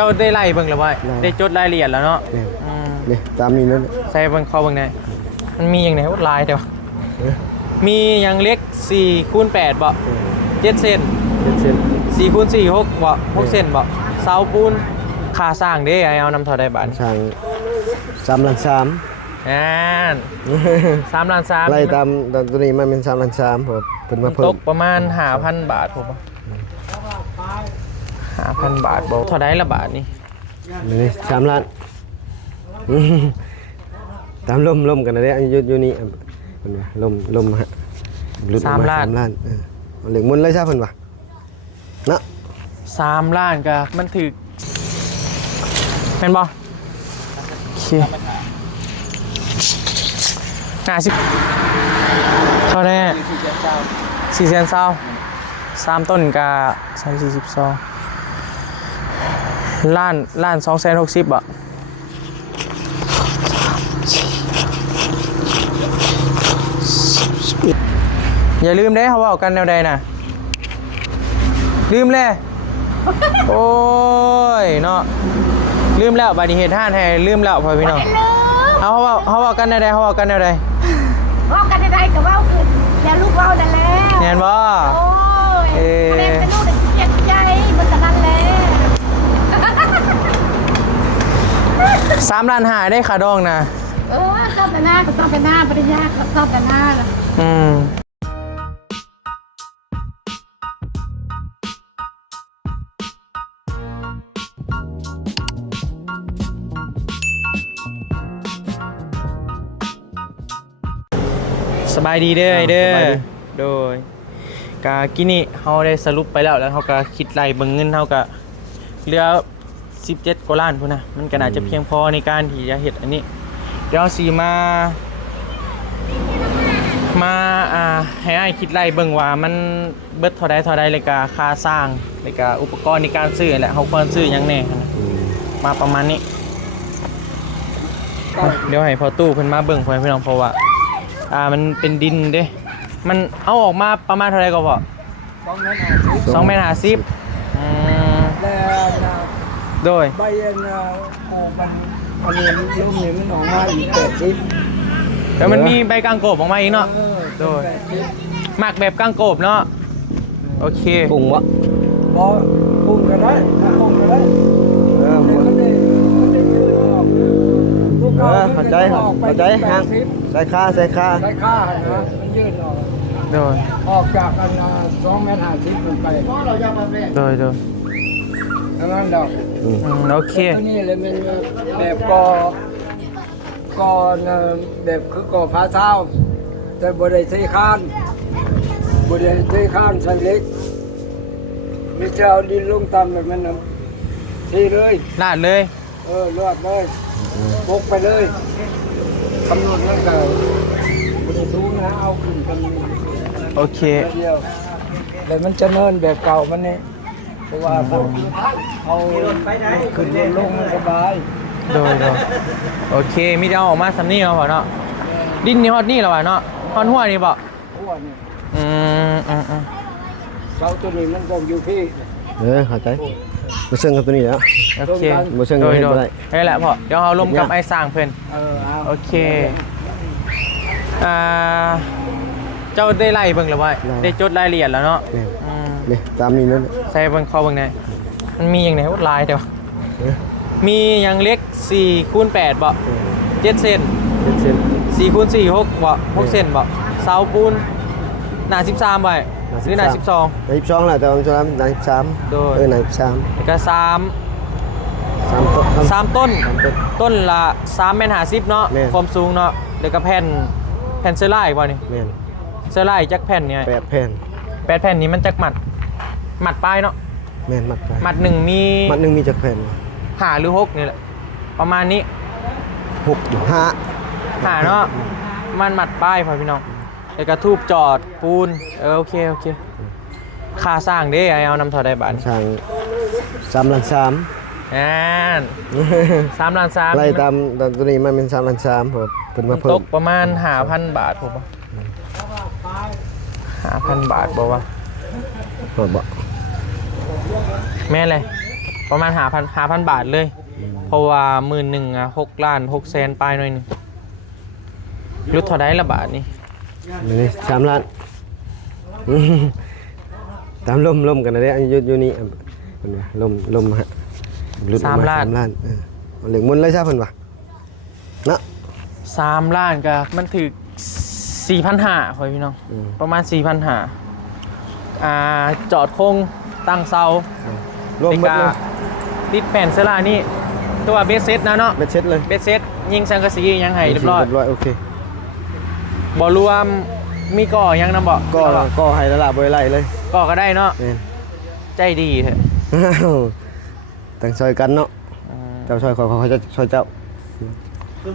จ้าได้ไล่เบิ่งหรือว่าได้จดรายละเอียดแล้วเนาะนี่ตามนี้นั่นใส่เบิ่งเข้าเบิ่งได้มันมีอย่างไหนว่าลายเดียวมีอย่างเล็ก4 คูณ 8บ่7 เซน4 คูณ 4 6บ่6 เซนบ่เสาปูนค่าสร้างเด้เอานำเท่าใดบาทสร้าง3 ล้าน 33 ล้าน 3ไล่ตามตัวนี้มันเป็น3 ล้าน 3ผมเพิ่นมาเพิ่มตกประมาณ 5,000 บาทผม5,000 บาทบ่เท่าใดละบาทนี่3 ล้านตามลมกันนะเด้อยู่นี่เพิ่นว่าลมฮะ3 ล้านเหลืองมุนเลยใช่เพิ่นว่าเนาะ3 ล้านก็มันถึกแม่นบ่โอเคเท่าไหร่420,000 3 ต้นก็342ล้าน260,000บ่อย่าลืมได้เขาบอกกันแนวใดน่ะลืมเลยโอ้ยเนาะลืมแล้วบัดนี้เหตุท่านให้ลืมแล้วพ่อพี่น้องเขาบอกกันแนวใดเขาบอกกันแนวใดบอกกันได้กับว่าคืออย่าลูกเราแต่แล้วเห็นบ่โอ้ยเป็นลูกเจ็บใจมันจะนั่นแหละ3 ล้านหาได้ขาดองนะชอบแต่หน้าก็ชอบแต่หน้าปริญญาก็ชอบแต่หน้าสบายดีเด้อโดยกากินี่เขาได้สรุปไปแล้วเขาก็คิดไล่เบิ่งเงินเขาก็เหลือ17 กว่าล้านพุ่นนะมันก็น่าจะเพียงพอในการที่จะเฮ็ดอันนี้เดี๋ยวสิมาให้อ้ายคิดไล่เบิ่งว่ามันเบิดเท่าใดเลยก็ค่าสร้างเลยก็อุปกรณ์ในการซื้อแหละเขาควรซื้อหยังแน่มาประมาณนี้เดี๋ยวให้พอตู้เพิ่นมาเบิ่งเพิ่นพี่น้องเพราะว่ามันเป็นดินเด้มันเอาออกมาประมาณเท่าไหร่ก็พอ2 เมตร 50โดยใบโอ้มันนี้ร่มนี่มันออกมาอีก80แล้วมันมีใบกางโกบออกมาอีกเนาะโดยหมักแบบกางโกบเนาะโอเคปรุงวะบ่ปรุงก็ได้ถ้าปรุงก็ได้มันได้เข้าใจฮะใส่ค่านะมันยืดออกโดยออกจากกัน2 เมตร 50ลงไปโดยทั้งนั้นดอกโอเคตัวนี้เลยมันแบบกอแบบคือกอผ้าเท้าแต่บ่ได้ใช้คานใส่เล็กไม่ใช่เอาดินลงต่ำแบบนั้นนะทีเลยลาดเลยลาดเลยบกไปเลยคำนวณนั่นก็บ่ได้สูงนะเอาขึ้นกันโอเคเดียวแต่มันจะเนินแบบเก่ามันนี่เพราะว่าเอาขึ้นลงมันสบายโดยโอเคมีจะเอาออกมาสำนี่เราเนาะดินนี่ฮอดนี่เราเนาะฮอดหัวนี่บ่หัวนี่เสาตัวนี้มันก็อยู่พี่เข้าใจมาเชิงกับตัวนี้แล้วโอเคมาเชิงกับตัวนี้ได้แหละพ่อเดี๋ยวเราลมกับไอ้สร้างเพิ่นโอเคเจ้าได้ไล่เบิ่งหรือว่าได้จดรายละเอียดแล้วเนาะนี่ตามนี้นั่นใส่เบิ่งเข้าเบิ่งได้มันมีอย่างไหนว่าลายเดียวมีอย่างเล็ก4 คูณ 8บ่7 เซน4 คูณ 4 6บ่6 เซนบ่เสาปูนหนา13บ่หรือหนา12แหละแต่ว่าหนา13โดยหนา13แล้วก็3 ต้นละ3 เมตร 50เนาะความสูงเนาะแล้วก็แผ่นเซอร์ไลน์บ่นี่เซอร์ไลน์จักแผ่นเนี่ย8 แผ่นนี้มันจักมัดปลายเนาะแม่นมัดปลายมัด1มีจักแผ่น5 หรือ 6นี่แหละประมาณนี้5เนาะมันมัดป้ายพ่อพี่น้องแล้วก็ทูบจอดปูนโอเคค่าสร้างเด้เอานำเท่าใดบาทสร้าง3 ล้าน 33 ล้าน 3ไล่ตามตัวนี้มันเป็น3 ล้าน 3ผมเพิ่นมาเพิ่มตกประมาณ 5,000 บาทผมว่า 5,000 บาทบอกว่าบ่แม่เลย ประมาณ5,000 บาทเลย เพราะว่า11,000อ่ะ6 ล้าน6 แสนปลายหน่อยหนึงรุดเท่าไดละบาทนี่ นี่3 ล้านตามล่มกันนะเด้อยู่นี่เพิ่นว่าล่มฮะหลุดออกมา3 ล้านเหลืองมุนเลยใช่เพิ่นว่าเนาะ 3 ล้านก็มันถึก 4,500พ่อพี่น้องประมาณ 4,500จอดโคงตั้งเสาร วมหมดเลย ติดแผ่นเสลานี่ตัวเบสเซ็ตนะเนาะ เบ็ดเช็ดเลย เบสเซ็ตยิงสังกะสียังให้เรียบร้อย โอเค บ่รวมมีก่อยังนำบ่ ก็ให้ละลาบ่ไล่เลย ก่อก็ได้เนาะ แม่น ใจดีเถอะ ตั้งซอยกันเนาะเจ้าซอยเขาจะซอยเจ้า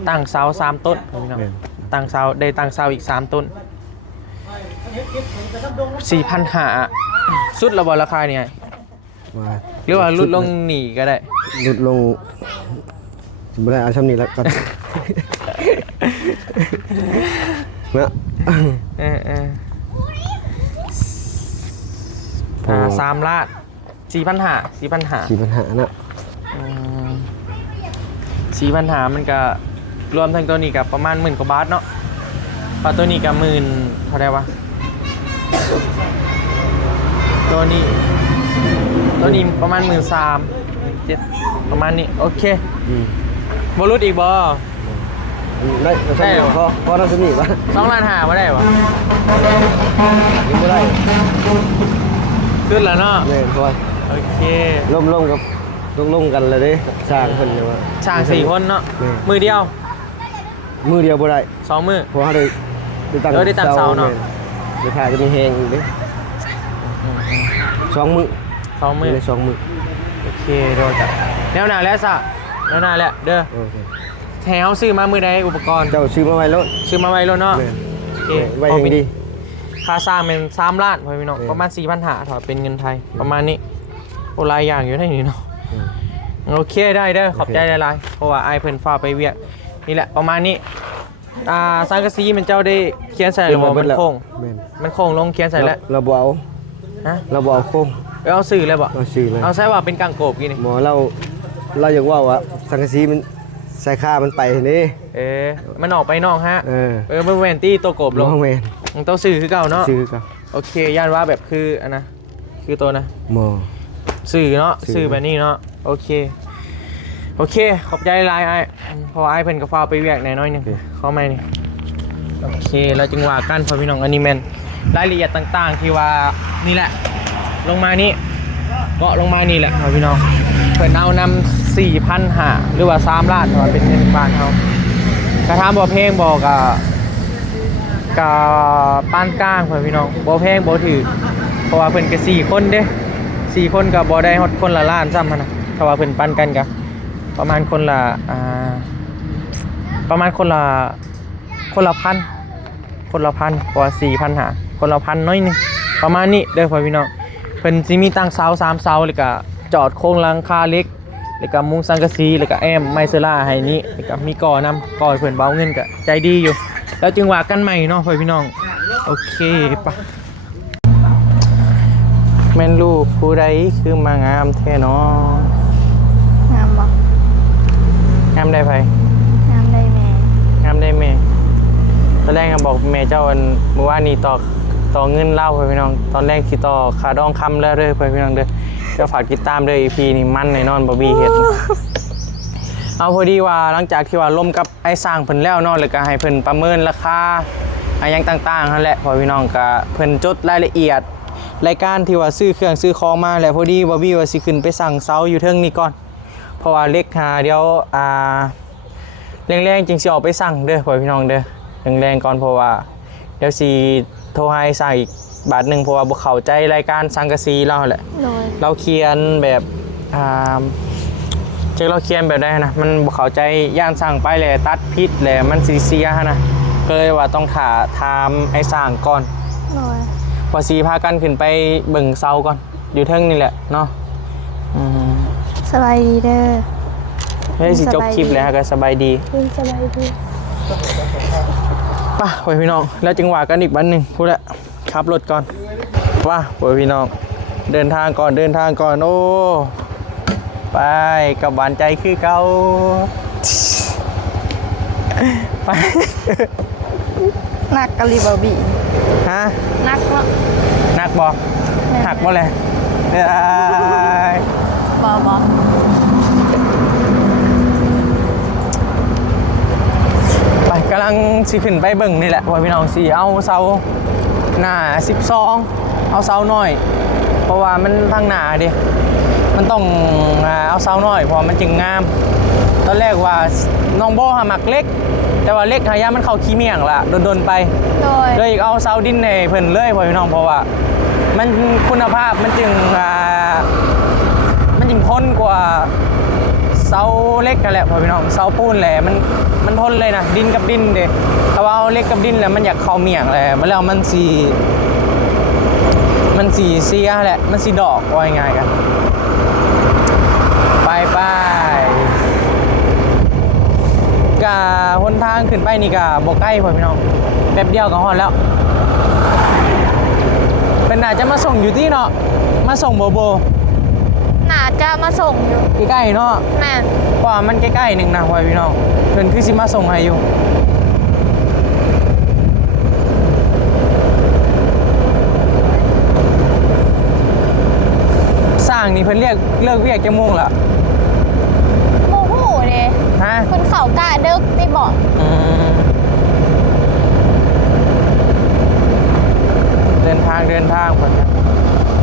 ตั้งเสา3 ต้นพี่น้อง แม่น ตั้งเสาได้ตั้งเสาอีก3 ต้น 4,500สุดละบ่ราคาเนี่ย ว่า หรือว่าลดลงหนีก็ได้ ลดลงบ่ได้เอาซ้ำนี้แล้วก่อนเนาะ 3 ล้าน 4,500 ขี่ปัญหาเนาะ 4,500มันก็รวมทั้งตัวนี้กับประมาณ10,000 กว่าบาทเนาะพอตัวนี้ก็10,000เท่าไหร่วะตัวนี้ประมาณ13,000 17,000ประมาณนี้โอเคบ่รุดอีกบ่ ได้ได้พอเราจะมีป่ะ 2.5 ล้านบ่ได้บ่ ยังไม่ได้ ขึ้นแล้วเนาะ เนี่ยพอ โอเค ล่มกับล่มกันเลยเด้สร้างคนเนี่ยว่า ช่าง4 คนเนาะ นี่ มือเดียว มือเดียวบ่ได้ 2 มือ เพราะว่าได้ตั้งเสาเนาะเดี๋ยวถ่ายจะมีแหงอีกเด้2 มือ 2 มือ ได้2 มือ โอเคโดนจับแนวหน้าแล้วซะแนวหน้าแล้วเด้อ โอเค แถวซื้อมามือใดอุปกรณ์ เจ้าซื้อมาไว้แล้ว ซื้อมาไว้แล้วเนาะ แม่น โอเค ไว้แหงดี ค่าสร้างเป็น3 ล้านพอพี่น้อง เออ ประมาณ 4,500ถอดเป็นเงินไทยประมาณนี้โอ้หลายอย่างอยู่ในนี้เนาะโอเคได้เด้อขอบใจหลายๆเพราะว่าไอ้ายเพิ่นฟ้าไปเวียกนี่แหละประมาณนี้สังกะสีมันเจ้าได้เขียนใส่หรือบ่มันโค้ง แม่น มันโค้งลงเขียนใส่แล้ว เราบ่เอา ฮะ เราบ่เอาโค้ง เอาสื่อเลยบ่ เราซื้อเลย เอาใส่ว่าเป็นกังโกบกี่นี่ หมอเราอยากว่าสังกะสีมันใส่ค่ามันไปนี่ มันออกไปนอกฮะ มันแวนตี้ตัวโกบลง บ่แม่น มันต้องสื่อคือเก่าเนาะ ซื้อก็ โอเคย่านว่าแบบคืออันนะคือตัวนะ หมอ สื่อเนาะ สื่อ สื่อแบบนี้เนาะโอเคขอบใจหลายไอ้เพอไอ้เพิ่นก็ฟ้าไปเวียกหน่อยนึงเข้ามานี่โอเคแล้วจึงว่ากันพอพี่น้องอันนี้แม่นรายละเอียดต่างๆที่ว่านี่แหละลงมานี่เกาะลงมานี่แหละพอพี่น้องเพิ่นเอานำ 4,500 หรือว่า3 ล้านว่าเป็นเงินบาทเฮากระทำบ่เพลงบอกกับปานกลางพอพี่น้องบ่เพลงบ่ถือเพราะว่าเพิ่นก็4 คนเด้4 คนก็บ่ได้ฮอดคนละล้านซ้ำหั่นน่ะถ้าว่าเพิ่นปันกันก็ประมาณคนละประมาณคนละพันเพราะว่า 4,500 คนละพันน้อยหนึงประมาณนี้เด้อพ่อพี่น้องเพิ่นสิมีตั้งเสา3 เสาแล้วก็จอดโครงหลังคาเหล็กแล้วก็มุงสังกะสีแล้วก็แอมไมเซล่าให้นี้แล้วก็มีก่อนำก่อให้เพิ่นเบาเงินก็ใจดีอยู่แล้วจึงว่ากันใหม่เนาะพ่อพี่น้องโอเคปะแม่นลูกผู้ใดคือมางามแท้เนาะ งามบ่ งามได้ไผ งามได้แม่ งามได้แม่ตอนแรกก็บอกแม่เจ้าวันเมื่อวานนี้ต่อเงินเล่าพ่อพี่น้องตอนแรกสิต่อค่าดองคำแล้วเด้อพ่อพี่น้องเด้อเดี๋ยวฝากติดตามเด้อ EP นี้มันแน่นอนบ่มีเฮ็ด เอาพอดีว่าหลังจากที่ว่าล่มกับไอ้สร้างเพิ่นแล้วเนาะแล้วก็ให้เพิ่นประเมินราคาอะไรอย่างต่างๆนั่นแหละพอพี่น้องก็เพิ่นจดรายละเอียดรายการที่ว่าซื้อเครื่องซื้อของมาแล้วพอดีบ่บี้ว่าสิขึ้นไปสั่งเสาอยู่เทิงนี่ก่อนเพราะว่าเล็กหาเดี๋ยวแรงๆจริงสิออกไปสั่งเด้อพอพี่น้องเด้อแรงๆก่อนเพราะว่าเดี๋ยวสิโทรให้สั่งอีกบาทนึงเพราะว่าบ่เข้าใจรายการสังกะสีเราแหละ โดย เราเขียนแบบเจ๊เราเขียนแบบได้นะมันบ่เข้าใจย่านสั่งไปเลยตัดพิษเลยมันเสียๆนะก็เลยว่าต้องถามไอ้สั่งก่อน โดย พอสีพากันขึ้นไปเบิ่งเสาก่อนอยู่เทิงนี่แหละเนาะ สบายดีเด้อ เฮ้ยสิจบคลิปแล้วก็สบายดี สบายดี ป่ะไปพี่น้องแล้วจึงว่ากันอีกวันหนึ่งพูดละขับรถก่อนป่ะไปพี่น้องเดินทางก่อนโอ้ ไปกับหวานใจคือเก่าไป นักกะลีบาบี ฮะ นักเนาะ นักบอกหักบ่เลยได้ บอบอ ไปกำลังสิขึ้นไปเบิ่งนี่แหละว่าพี่น้องสิเอาเสาหน้า12เอาเสาน้อยเพราะว่ามันทางหน้าดิมันต้องเอาเสาน้อยเพราะมันจึงงามตอนแรกว่าน้องโบหาหมักเล็กแต่ว่าเล็กหายามันเข้าขี้เมี่ยงละโดนๆไป โดย เลยอีกเอาเสาดินในเพิ่นเลยพ่อพี่น้องเพราะว่ามันคุณภาพมันจึงทนกว่าเสาเล็กกันแหละพ่อพี่น้องเสาปูนแหละมันทนเลยนะดินกับดินเด้แต่ว่าเอาเล็กกับดินแล้วมันอยากเข้าเมี่ยงแหละมันแล้วมันสีเสียแหละมันสีดอกว่าง่ายๆกันไปกะหนทางขึ้นไปนี่กะบ่ใกล้พ่อพี่น้องแป๊บเดียวก็ฮอดแล้วเป็นน่าจะมาส่งอยู่ที่เนาะมาส่งโบน่าจะมาส่งอยู่ ใกล้ๆเนาะ แม่น เพราะว่ามันใกล้ๆหนึ่งนะพ่อพี่น้องเพิ่นคือสิมาส่งให้อยู่สร้างนี่เพิ่นเลิกเวียกจังโมงล่ะ โมโหเด้ ฮะ คนเขากะเดิกได้บอก เดินทางผม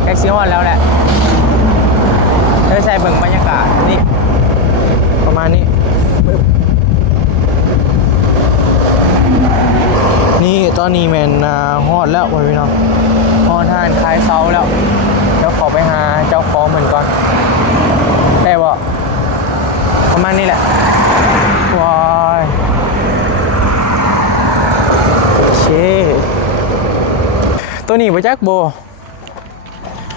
ใกล้สิฮอดแล้วแหละได้ใช้เบิ่งบรรยากาศนี่ประมาณนี้นี่ตอนนี้แม่นฮอดแล้วพี่น้องฮอดทานคลายเซาแล้วเดี๋ยวขอไปหาเจ้าของเหมือนก่อนได้บ่ประมาณนี้แหละว้ายโอเคตัวนี้บ่จักโบ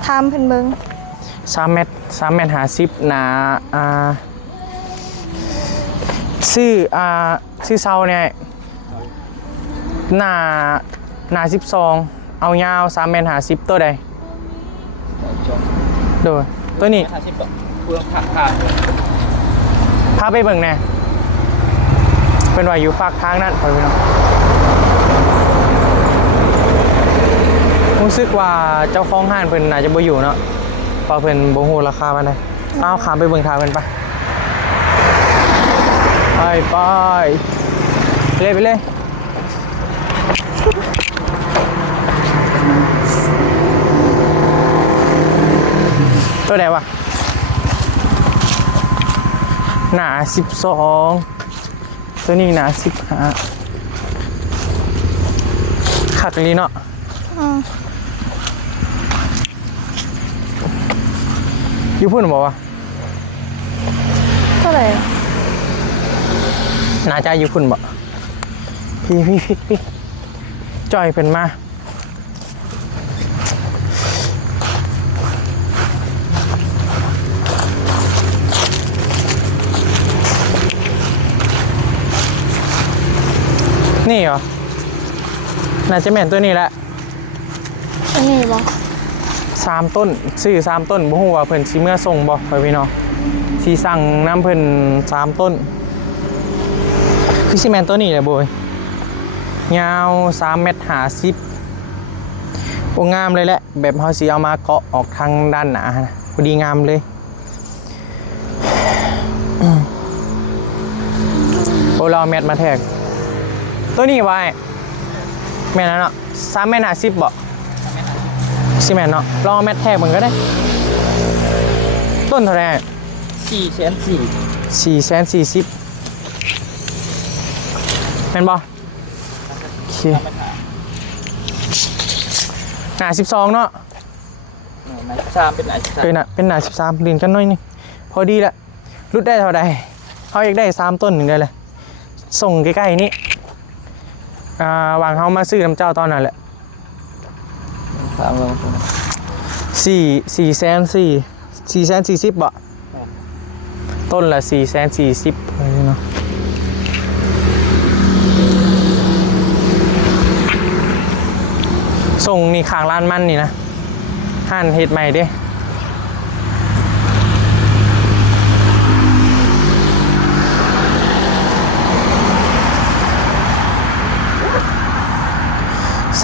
ทำเพิ่นเบิ่ง 3 เมตร50หนาชื่อเซาเนี่ยหนา12เอายาว3 เมตร50ตัวใดโดยตัวนี้เปลืองผักพาไปเบิ่งแน่เป็นว่าอยู่ฝากทางนั้นไปพี่น้องรู้สึกว่าเจ้าของห้างเพิ่นอาจจะบ่อยู่เนาะเพราะเพิ่นบ่ฮู้ราคาปานใดเอาขามไปเบิ่งทางเพิ่นไปไปเลยตัวไหนวะหนา12ตัวนี้หนา15ขักลีเนาะอยู่พุ่นบอกว่า เท่าไหร่ น่าจะอยู่พุ่นบอกพี่จ่อยเป็นมานี่เหรอน่าจะแม่นตัวนี้แหละ อันนี้บ่ 3 ต้นซื้อ3 ต้นบ่ฮู้ว่าเพิ่นสิเมื่อส่งบ่ไปพี่น้องสิสั่งน้ำเพิ่น3 ต้นคือสิแม่นตัวนี้แหละโบยยาว3 เมตร50โอ้งามเลยแหละแบบเฮาสิเอามาเกาะออกทางด้านหน้านะพอดีงามเลยโอ้เราเอาแมตมาแทกตัวนี้ไว้แม่นเนาะ3 เมตร50บ่สิแม่นเนาะลองแมทแทกมันก็ได้ต้นเท่าไหร่440เป็นบ่โอเคหนา12เนาะหนา13เป็นหนา13เป็นหนา13ลื่นกันหน่อยนึงพอดีละรุดได้เท่าใดเขาอยากได้3 ต้นหนึ่งได้เลยส่งใกล้ๆนี้วางเขามาซื้อน้ำเจ้าตอนนั้นแหละ440,000บ่ต้นละ440,000เลยเนาะส่งนี่ข้างร้านมันนี่นะห้านเฮ็ดใหม่เด้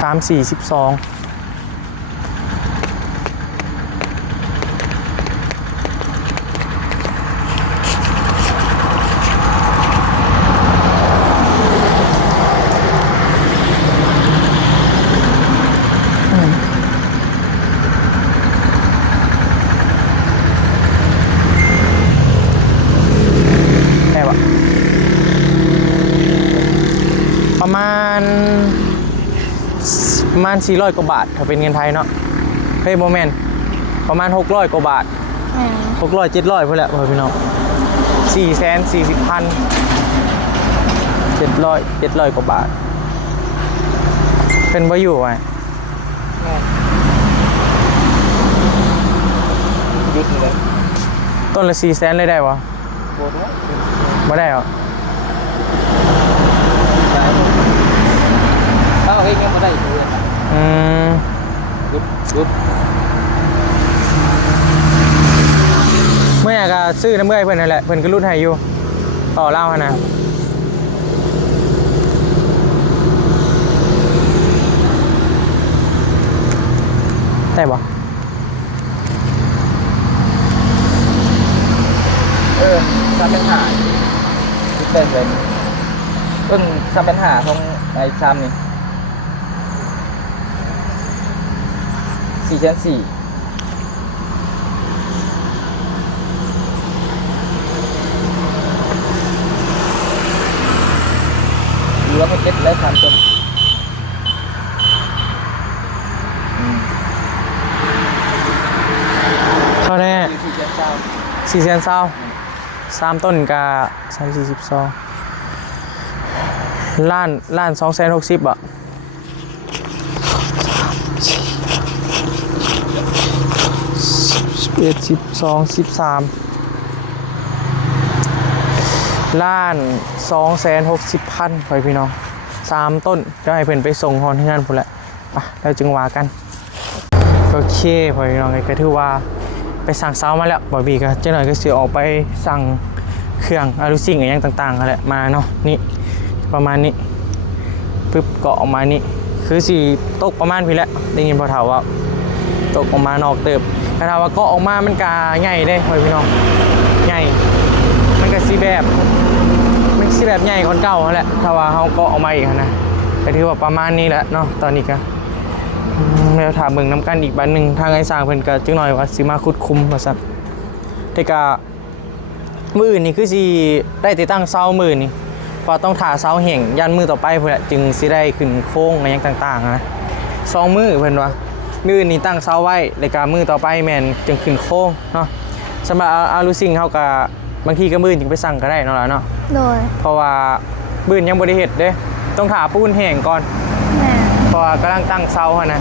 3 4 12ประมาณ400 กว่าบาทถ้าเป็นเงินไทยเนาะเฮ้ยโมเมนต์ประมาณ600 กว่าบาท 600 700พุ่นแหละพ่อพี่น้อง440,000 700 กว่าบาทเป็นบ่อยู่ไง ยุดเลย ต้นละ400,000เลยได้วะ โบดว่า บ่ได้หรอ ถ้าเอาเองยังไม่ได้อยู่เลย ยุด เมื่อไหร่ก็ซื้อน้ำเมื่อยเพิ่นนั่นแหละเพิ่นก็รุ่นให้อยู่ต่อเล่าหั่นนะได้บ่ ซ้ำปัญหาที่เป็นเลยเพิ่งซ้ำปัญหาของไอ้ซ้ำนี่4,400เหลือมา7แล้ว3ต้น เท่าแน่ 4,900 400,000 3 ต้นกะ3 4 12ล้าน260,000อ่ะ11 12 13ล้าน260,000ไปพี่น้อง3 ต้นก็ให้เพิ่นไปส่งฮอนที่งานพุ่นแหละไปแล้วจึงว่ากันโอเคพอพี่น้องก็ถือว่าไปสั่งเซามาแล้วบอยบีก็เจ้าหน่อยก็สิออกไปสั่งเครื่องอารูซิ่งอะไรอย่างต่างๆอะไรมาเนาะนี่ประมาณนี้ปึ๊บก็ออกมานี่คือสิตกประมาณพี่แหละได้ยินพอเฒ่าว่าตกออกมานอกเติบแต่ถ้าว่าก็ออกมามันกาใหญ่ได้พอพี่น้องใหญ่มันก็สิแบบใหญ่คนเก่าแหละถ้าว่าเขาก็ออกมาอีกนะก็ถือว่าประมาณนี้แหละเนาะตอนนี้ก็แล้วถามเบิ่งน้ำกันอีกบันหนึ่งทางไอ้สร้างเพิ่นก็จังหน่อยว่าสิมาคุดคุมว่าซั่นแต่ก็มื้ออื่นนี่คือสิได้ติดตั้งเสามื้อนี่เพราะต้องถ่าเสาแห้งยันมื้อต่อไปพุ่นแหละจึงสิได้ขึ้นโค้งอะไรอย่างต่างๆนะ2 มื้อเพิ่นว่ามื้อนี่ตั้งเสาไว้แล้วก็มื้อต่อไปแม่นจึงขึ้นโค้งเนาะสำหรับอารูซิ่งเฮาก็บางทีก็มื้อจึงไปสั่งก็ได้เนาะล่ะเนาะ โดย เพราะว่ามื้อยังบ่ได้เฮ็ดเด้ต้องถ่าปูนแห้งก่อน แม่ เพราะว่ากำลังตั้งเสาหั่นนะ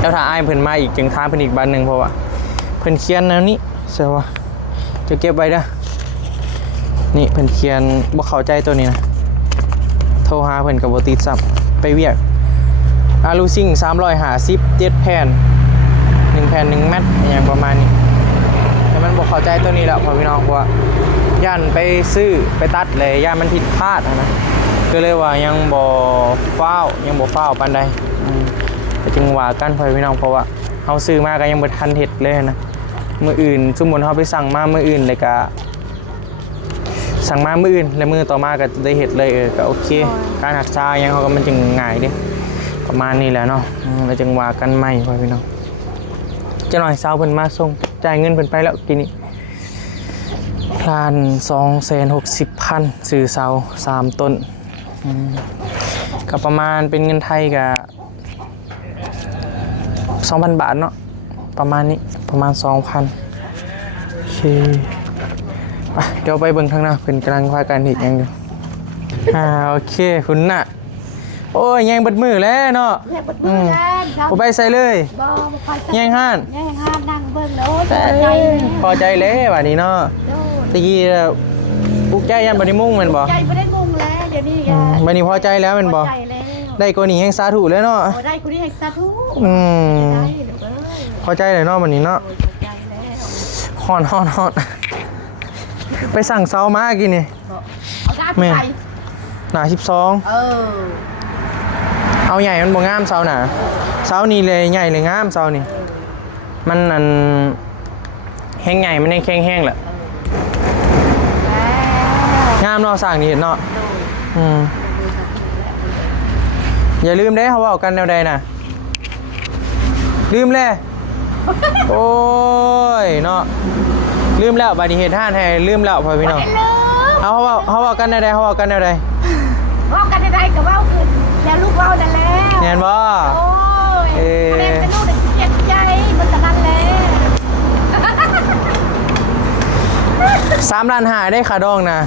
แล้วถ้าอ้ายเพิ่นมาอีกจึงถามเพิ่นอีกบันหนึงเพราะว่าเพิ่นเขียนแนวนี้เชื่อว่าจะเก็บไว้เด้อนี่เพิ่นเขียนบ่เข้าใจตัวนี้นะโทรหาเพิ่นก็บ่ติดซับไปเวียกอารูซิ่ง350 7 แผ่น1 แผ่น 1 แมตต์อย่างประมาณนี้แต่มันบ่เข้าใจตัวนี้แล้วพ่อพี่น้องเพราะว่าย่านไปซื้อไปตัดเลยย่านมันผิดพลาดนะก็เลยว่ายังบ่ฟ้าวปานใดแต่จึงว่ากันพ่อพี่น้องเพราะว่าเฮาซื้อมาก็ยังบ่ทันเฮ็ดเลยนะมื้ออื่นสมมุติเฮาไปสั่งมามื้ออื่นแล้วก็สั่งมามื้ออื่นแล้วมื้อต่อมาก็ได้เฮ็ดเลยก็โอเคการรักษายังเฮาก็มันจึงง่ายเด้ประมาณนี้แหละเนาะแล้วจึงว่ากันใหม่พ่อพี่น้องจะหน่อยเช้าเพิ่นมาส่งจ่ายเงินเพิ่นไปแล้วกินนี่1,260,000ซื้อเสา3 ต้นก็ประมาณเป็นเงินไทยก็2,000 บาทเนาะประมาณนี้ประมาณ 2,000 โอเคไปเดี๋ยวไปเบิ่งทางหน้าเพิ่นกำลังพากันเฮ็ดหยังอยู่โอเคคุณน่ะโอ้ยแยงเบิดมือแล้วเนาะ แม่ปวดมือแล้ว บ่ไปใส่เลย บ่พอใจ แยงห้าน แย่งห้านนั่งเบิ่งแล้วโอ้ยพอใจเลย พอใจแล้วบัดนี้เนาะ โดย ตะกี้ปลุกใจยันบ่ได้มุ่งแม่นบ่ ใจไม่ได้งงแล้วเดี๋ยวนี้ก็ บัดนี้พอใจแล้วแม่นบ่ พอใจแล้ว ได้กว่านี้แฮงสาธุแล้วเนาะ โอ้ได้คุณนี่ให้สาธุ ได้เดี๋ยวเอ้ย พอใจเลยเนาะบัดนี้เนาะ โอ้ยพอใจแล้ว ฮ้อนไปสั่งเซามากินนี่ เอาได้ไป หน้า12 เออ เอาใหญ่มันบ่งามเสาหน่ะเสานี่เลยใหญ่เลยงามเสานี่มันอันแห้งใหญ่มันแห้งแห้งแหละงามเนาะสร้างนี่เห็นเนาะอย่าลืมได้เขาบอกกันแนวใดน่ะลืมเลยโอ้ยเนาะลืมแล้วบาดีเหตุท่านให้ลืมแล้วพ่อพี่น้องเอาเขาบอกกันแนวใดเขาบอกกันแนวใด ว่ากันได้กับว่าคือแล้วลูกว่านั่นแล้ว เห็นบ่ โอ้ยแม่เป็นลูกเด็กเจ็บใจมันจะนั่นแหละ3 ล้านหาได้ขาดองนะ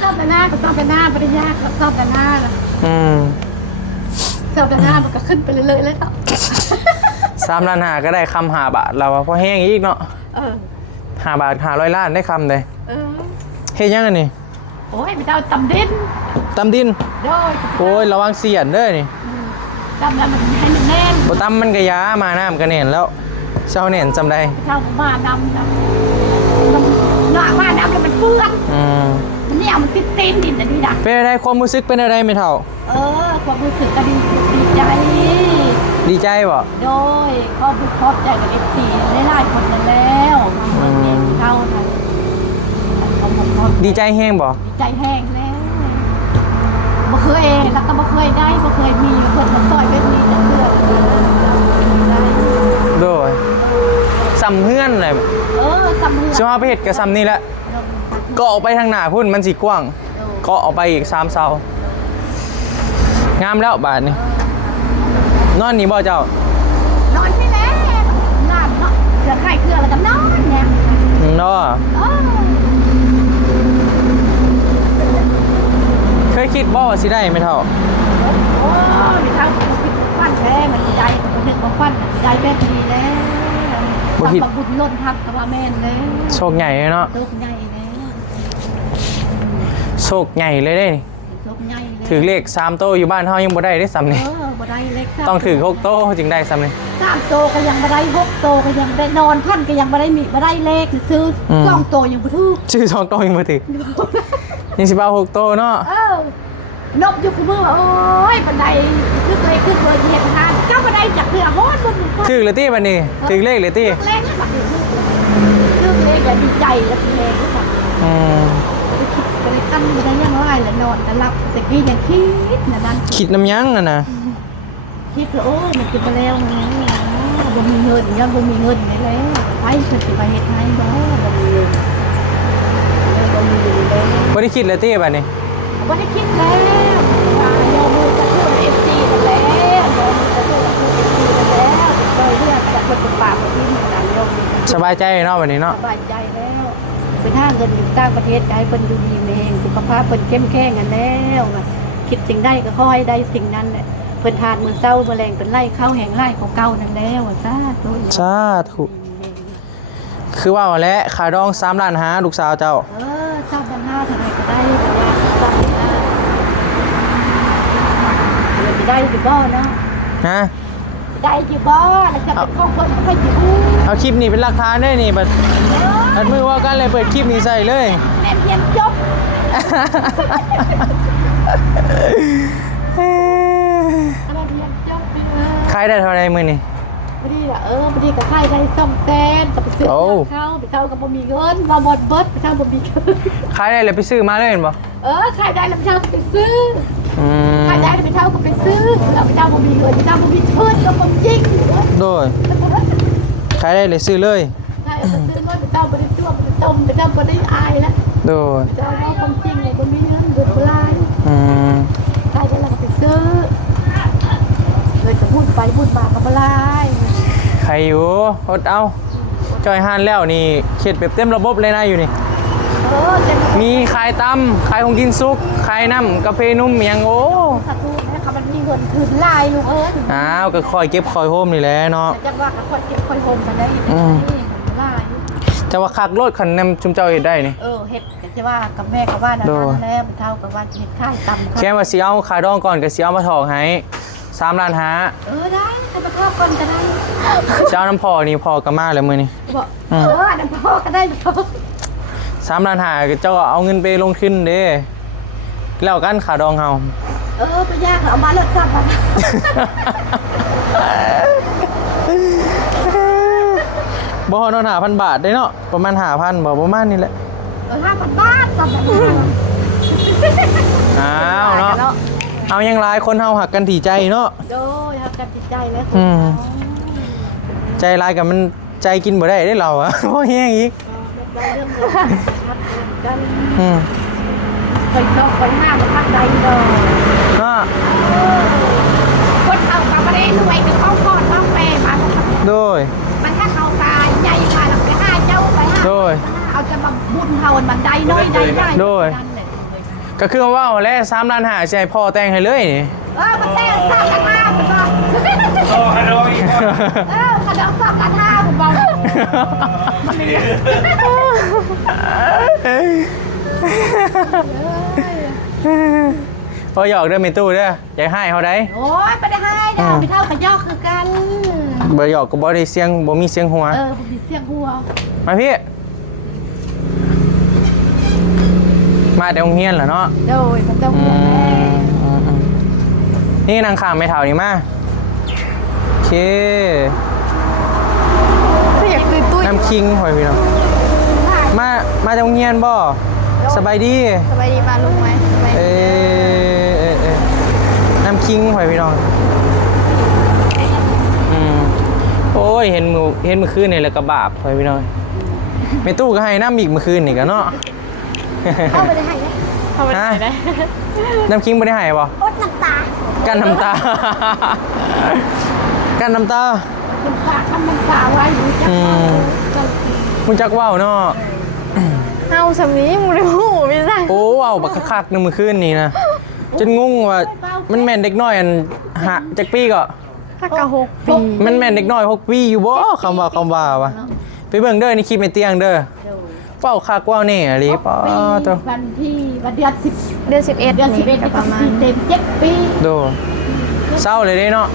ชอบแต่หน้าก็ชอบแต่หน้าปริญญาก็ชอบแต่หน้าชอบแต่หน้ามันก็ขึ้นไปเรื่อยๆแล้วต่อ3 ล้านหาก็ได้คำ5 บาทเราพอแห้งอีกเนาะ5 บาท500 ล้านได้คำเลยเฮ็ดยังไงนี่โอ้ยไปเอาตำดินโอ้ยระวังเสียนเด้อนี่ตำแล้วมันให้มันแน่นบ่ตำมันก็ยามาน้ำก็แน่นแล้วเช้าแน่นจำได้เช้ามาดำหน้ามาดำแล้วมันเปื้อนมันเนี่ยมันติดตีนดินอันนี้นะเป็นอะไรความรู้สึกเป็นอะไรไม่เท่าความรู้สึกก็ดีใจดีใจบ่โดยขอบใจกับFCหลายๆคนนั่นแล้วมาเมืองเท่านั้นดีใจแห้งบ่ดีใจแห้งแล้วบ่เคยแล้วก็บ่เคยได้บ่เคยมีเพิ่นมาต่อยแบบนี้จังเทื่อโดยซ้ำเฮือนเลยซ้ำเฮือนสิว่าไปเฮ็ดก็ซ้ำนี่แหละก็ออกไปทางหน้าพุ่นมันสิกว้างก็ออกไปอีก3 เสางามแล้วบาดนี้นอนนี่บ่เจ้านอนนี่แหละนอนเนาะเกลือไข่เกลือแล้วก็นอนเนี่ยเนาะเคยคิดบ่ว่าสิได้ไม่เท่าไม่เท่าฟันแท้มันใจมันนึกว่าฟันใจแบบนี้แล้วความบุญล้นทับกับว่าแม่นแล้วโชคใหญ่เนาะโชคใหญ่แล้วโชคใหญ่เลยเด้ถือเลข3 โตอยู่บ้านเฮายังบ่ได้ได้ซ้ำนี่บ่ได้เลขต้องถือ6 โตจึงได้ซ้ำนี่3 โตก็ยังบ่ได้6 โตก็ยังได้นอนพันก็ยังบ่ได้มีบ่ได้เลขซื้อ2 โตยังบ่ถูกชื่อ2 โตยังบ่ถูกยังสิเอา6 โตเนาะนบอยู่คือมือโอ้ยบันไดขึ้นเลยขึ้นเลยเหยียบทางเจ้าบันไดจากเรือโหดบนถือเลยตี้บันนี้ถือเลขเลยตี้เลขนี่แบบถือเลขแบบดีใจแล้วถือเลขนี่แบบไปคิดไปตั้งบันไดยังไงแล้วนอนแล้วหลับแต่กี้ยังคิดนะนั่นคิดน้ำยั้งนะคิดโอ้ยมันกินไปแล้วไงบ่มีเงินยังบ่มีเงินนี่แล้วไปขึ้นไปเฮ็ดให้บ่บ่มีเงินบ่ได้คิดเลยตี้บันนี้บ่ได้คิดแล้วโยมจะพูดFC แล้วโยมจะพูดFC แล้วโดยเรียกจากคนเป็นป่าคนที่มีการโยมสบายใจเนาะวันนี้เนาะสบายใจแล้วไปทางเงินอยู่ต่างประเทศให้เพิ่นอยู่ดีเองสุขภาพเพิ่นเข้มแข็งกันแล้วคิดสิ่งใดก็ขอให้ได้สิ่งนั้นแหละเพิ่นทานมื้อเช้าแมลงเป็นไล่เข้าแห้งไล่ของเก่านั่นแล้วสาธุคือว่าแล้วขาดอง3 ล้านหาลูกสาวเจ้า3 ล้าน5เท่าไหร่ก็ได้ได้อยู่บ่เนาะได้อยู่บ่แล้วจะเป็นของเพิ่นให้อยู่เอาคลิปนี้เป็นหลักฐานได้นี่บัดมือว่ากันเลยเปิดคลิปนี้ใส่เลยแม่เพียงจบใครได้เท่าไรมือนี่พอดีล่ะพอดีกับใครได้ซ่อมแซมกับไปซื้อเข้าไปเข้ากับบ่มีเงินบ่หมดเบิดไปเข้าบ่มีเงินใครได้เลยไปซื้อมาเลยเห็นบ่ใครได้แล้วไปเข้าไปซื้อใครได้ไปเท่าก็ไปซื้อเราไปเท่าบ่มีเงินไปเท่าบ่มีเงินก็บ่จริงโดยใครได้เลยซื้อเลยใช่ไปซื้อเลยไปเท่าบ่ได้ตัวบ่ได้ต้มไปเท่าบ่ได้อายแล้วโดยเจ้าว่าความจริงเลยบ่มีเงินเดือดร้อนใครได้แล้วก็ไปซื้อเลยจะพูดไปพูดมาก็บ่ลายใครอยู่อดเอาจอยฮานแล้วนี่เข็ดแบบเต็มระบบเลยนะอยู่นี่มีขายตำขายของกินซุกขายน้ำกาแฟนุ่มยังโอ้สาธุนะคะมันมีเงินคืนลายลูกก็คอยเก็บคอยโฮมนี่แหละเนาะจังว่าคอยเก็บคอยโฮมกันได้ลายแต่ว่าคักรถคันนำจุ่มเจ้าเห็ดได้นี่เห็ดจะว่ากับแม่กับว่านั่นแล้วเท่ากับว่าเห็ดข้าวตำแค่ว่าสิเอาขาดองก่อนกับสิเอามาถอกให้3 ล้านหาได้จะมาทอดก่อนก็ได้เจ้าน้ำพอนี่พอกับมาแล้วมือนี่บอกน้ำพอก็ได้3 ล้านหาเจ้าเอาเงินไปลงทุนเด้แล้วกันขาดองเฮา ไปยากเอามาเลิกซับมัน บ่นอน5,000 บาทได้เนาะประมาณ 5,000บ่ประมาณนี้แหละ 5,000 บาทซับมัน อ้าวเนาะเอายังหลายคนเฮาหักกันถี่ใจเนาะ โดยครับกันจิตใจแล้ว ใจหลายกับมันใจกินบ่ได้ได้เราอะ โอ้ยแห้งอีก เรื่องครับกัน อืม ไปซอกไปหน้ามันทักใดดอก เนาะ คนเอากลับมาได้ด้วยกับเขาพอดน้องแม่มา โดย มันถ้าเขาตายใหญ่มาแล้วไปห้าเจ้าไปห้า โดย เอาจะมาบุญเฮามันได้น้อยได้ได้ โดย ก็คือว่าแล้ว3ล้าน5สิให้พ่อแต่งให้เลยนี่ มันแต่งสร้างกันห้าผมบอกขนมสร้างกันห้าผมบอก พอหยอกเด้อเมตู้เด้ออยากให้เขาได้ โอ้ยไม่ได้ให้ดอกไม่เท่ากับยอกคือกัน บ่หยอกก็บ่ได้เสียงบ่มีเสียงหัว ผมมีเสียงหัว มาพี่ มาแต่โรงเรียนเหรอเนาะ โดยมันต้อง อื หัวแม่ มนี่นางข้ามไม่เท่านี่มาโอเค อยากคือตุ้ย น้ำคิงหอยพี่น้องมาจากโรงเรียนบ่สบายดี สบายดีมาลุงไหม เอน้ำคิงหอยพี่น้องโอ้ยเห็นมือคืนนี่แหละกระบาบหอยพี่น้องไม่ตู้ก็ให้น้ำอีกมือคืนนี่กันเนาะ เข้าไปได้ไหมเข้าไปได้ไหม น้ำคิงไม่ได้ให้บ่ อดน้ำตา กันน้ำตา กันน้ำตา มันฝากมันฝากไว้อยู่จัง มึงจักว่าวเนาะ เฮาสำนี้มึงรู้ไม่ใช่ โอ้ว่าวบักคักๆนึงมือคืนนี่นะจนงงว่ามันแม่นเด็กน้อยอันหะจักปีก็ ถ้ากะ6 ปี มันแม่นเด็กน้อย6 ปีอยู่บ่คำว่าวะไปเบิ่งเด้อในคลิปในเตียงเด้อเป้าคักว่าวนี่อะไรป้าตัว วันที่วันเดือน10 เดือน11 เดือน11ประมาณเต็ม7 ปี โดเศร้าเลยเด้เนาะ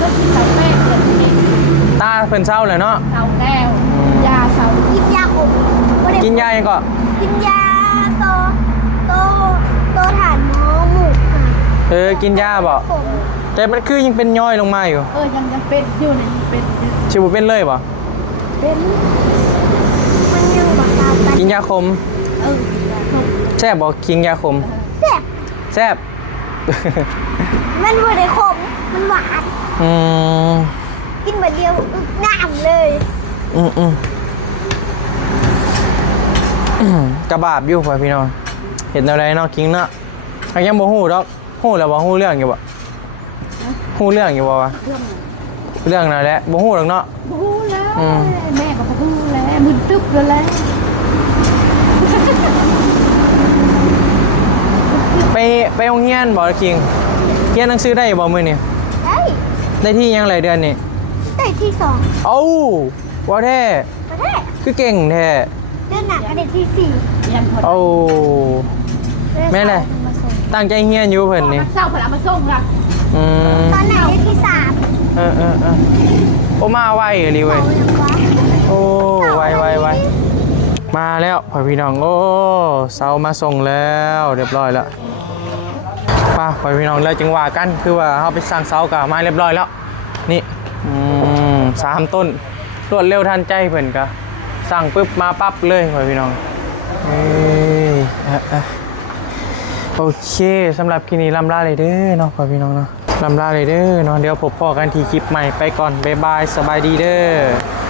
ก็ที่เขาแม่เดือน11 ตาเพิ่นเศร้าเลยเนาะ เสาแก้วยาเสากินยาขม กินยายังก็ กินยาโตถ่านหมอหมูค่ะ กินยาบ่ ผม แต่มันคือยังเป็นย่อยลงมาอยู่ ยังเป็นอยู่ในเป็น ชิบ่เป็นเลยบ่ เป็น มันยังบอกตามไป กินยาคมแซ่บบ่กินยาคม แซ่บ แซ่บ มันบ่ได้ขมมันหวาน อืม กินแบบเดียวอึกน้ำเลย กระบาบอยู่พ่อพี่น้องเห็นอะไรเนาะคิงเนาะยังบ่ฮู้ดอกฮู้แล้วบ่ฮู้เรื่องอยู่บ่ฮู้เรื่องอยู่บ่วะเรื่องนั่นแหละบ่ฮู้ดอกเนาะ พูดแล้วแม่ก็พูดแล้วมึนตึ๊บแล้ว ไปโรงเรียนบ่คิงเรียนหนังสือได้บ่มื้อนี้ ได้ ได้ที่ยังหลายเดือนนี่ ได้ที่2 เอ้าว่าแท้ ก็ได้ คือเก่งแท้ เดือนหน้าก็ได้ที่4 ยันพอ เอ้าแม่นเลยตั้งใจเรียนอยู่เพิ่นนี่ เศร้าพลังมาส่งละ ตอนไหนได้ที่3 โอ้มาไวอีเว้ย เอาอย่างวะ โอ้ไวมาแล้วพ่อพี่น้องโอ้เสามาส่งแล้วเรียบร้อยแล้วป่ะพ่อพี่น้องเลยจังหวะกันคือว่าเขาไปสร้างเสากับไม้เรียบร้อยแล้วนี่3 ต้นรวดเร็วทันใจเพิ่นกะสั่งปึ๊บมาปั๊บเลยพ่อพี่น้องโอเคสำหรับคลิปนี้ลำลาเลยเด้อเนาะพ่อพี่น้องเนาะลำลาเลยเด้อเนาะเดี๋ยวพบพ่อกันทีคลิปใหม่ไปก่อนบ๊ายบายสบายดีเด้อ